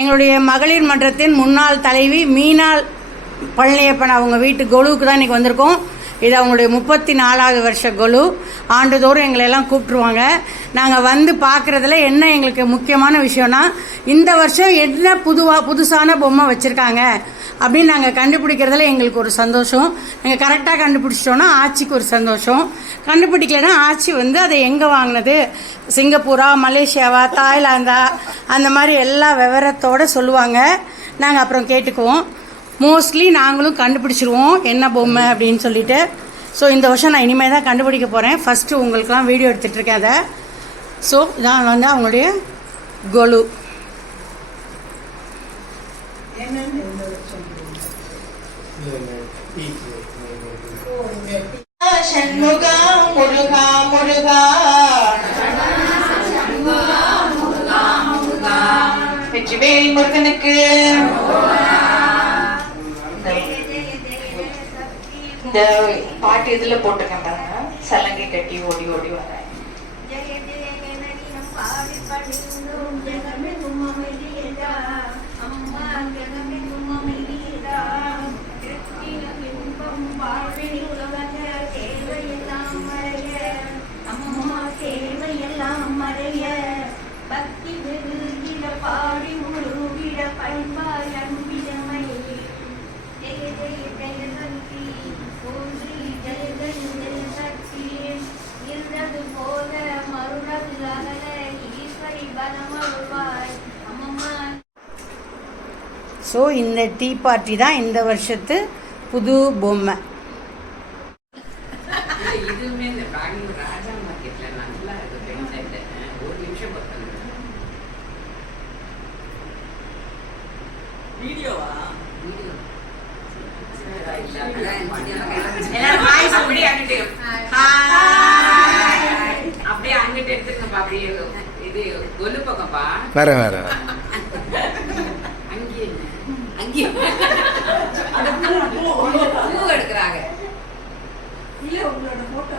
எங்களுடைய மகளிர் மன்றத்தின் முன்னாள் தலைவி மீனாள் பழனியப்பன் அவங்க வீட்டு கொலுவுக்கு தான் இன்றைக்கி வந்திருக்கோம். இது அவங்களுடைய 34வது வருஷ கொலு. ஆண்டுதோறும் எங்களெல்லாம் கூப்பிட்ருவாங்க. நாங்கள் வந்து பார்க்குறதுல என்ன எங்களுக்கு முக்கியமான விஷயம்னா, இந்த வருஷம் என்ன புதுசான பொம்மை வச்சுருக்காங்க அப்படின்னு நாங்கள் கண்டுபிடிக்கிறதுல எங்களுக்கு ஒரு சந்தோஷம். நாங்கள் கரெக்டாக கண்டுபிடிச்சிட்டோன்னா ஆட்சிக்கு ஒரு சந்தோஷம். கண்டுபிடிக்கலைன்னா ஆட்சி வந்து அதை எங்கே வாங்கினது, சிங்கப்பூரா, மலேசியாவா, தாய்லாந்தா, அந்த மாதிரி எல்லா விவரத்தோடு சொல்லுவாங்க. நாங்கள் அப்புறம் கேட்டுக்குவோம். மோஸ்ட்லி நாங்களும் கண்டுபிடிச்சிருவோம் என்ன பொம்மை அப்படின்னு சொல்லிட்டு. ஸோ இந்த வருஷம் நான் இனிமேல் தான் கண்டுபிடிக்க போகிறேன். ஃபஸ்ட்டு உங்களுக்கெல்லாம் வீடியோ எடுத்துகிட்ருக்கேன் அதை. ஸோ இதான் வந்து அவங்களுடைய கொலு. சண்முகா முருகா முருகா வெற்றிவேல் முருகனுக்கு. இந்த பாட்டு இதுல போட்டிருக்கேன் பாருங்க. சலங்கை கட்டி ஓடி ஓடி வர ஸோ இந்த டீ பார்ட்டி தான் இந்த வருஷத்து புது பொம்மை. இதுவுமே இந்த ராஜா மார்க்கெட்ல நல்லா ஒரு நிமிஷம் வீடியோவா அப்படியே அங்கிட்டு எடுத்துருங்கப்பா. அப்படியே இது கொல்லு பக்கம்ப்பா. வேற வேற அங்கேயே பூ எடுக்கிறாங்க. இல்ல உங்களோட போட்டோ